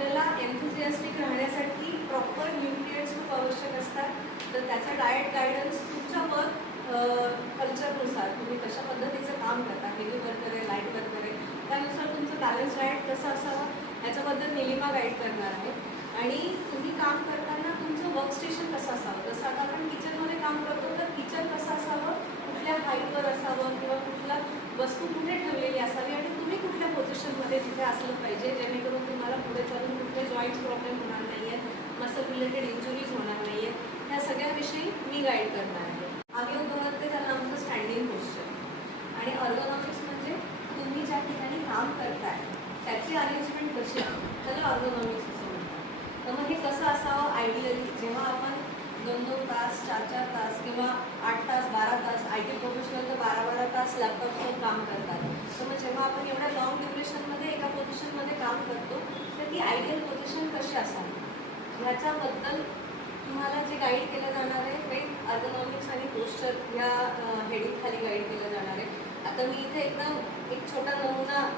आपल्याला एन्थुसियास्टिक राहण्यासाठी proper nutrients खूप आवश्यक असतात. तर त्याचा डाएट गायडन्स तुमच्या वर्क कल्चरनुसार तुम्ही कशा पद्धतीचं काम करता, हेवी वर्कर आहे, लाईट वर्कर आहे, त्यानुसार तुमचं बॅलन्स डाएट कसं असावं याच्याबद्दल निलिमा गाईड करणार आहे. आणि तुम्ही काम करताना तुमचं वर्कस्टेशन कसं असावं, जसं आता आपण किचनमध्ये काम करतो तर किचन कसं असावं, कुठल्या हाईटवर असावं किंवा कुठला वस्तू कुठे ठेवलेली असावी आणि तुम्ही कुठल्या पोझिशनमध्ये तिथे असलं पाहिजे जेणेकरून तुम्हाला पुढे चालून कुठले जॉईंट्स प्रॉब्लेम होणार नाही आहेत, मसल रिलेटेड इंजुरीज होणार नाही आहेत, ह्या सगळ्याविषयी मी गाईड करणार आहे. अवयव गुणवत्ते त्याला आमचं स्टँडिंग पोस्चर आणि ऑर्गोनॉमिक्स म्हणजे तुम्ही ज्या ठिकाणी काम करताय त्याची अरेंजमेंट कशी आहे त्याला ऑर्गोनॉमिक्स असं म्हणतात. तर मग हे कसं असावं आयडियली, जेव्हा आपण 2-2 तास 4-4 तास किंवा 8 तास 12 तास IT प्रोफेशनल तर 12-12 तास लॅपटॉपवर काम करतात. तर मग जेव्हा आपण एवढ्या लॉंग ड्युरेशनमध्ये एका पोझिशनमध्ये काम करतो तर ती आयडियल पोझिशन कशी असावी ह्याच्याबद्दल तुम्हाला जे गाईड केलं जाणार आहे ते ऑर्गोनॉमिक्स आणि पोस्चर या हेडिंग खाली गाईड केलं जाणार आहे. आता मी इथे एकदम एक छोटा नमुना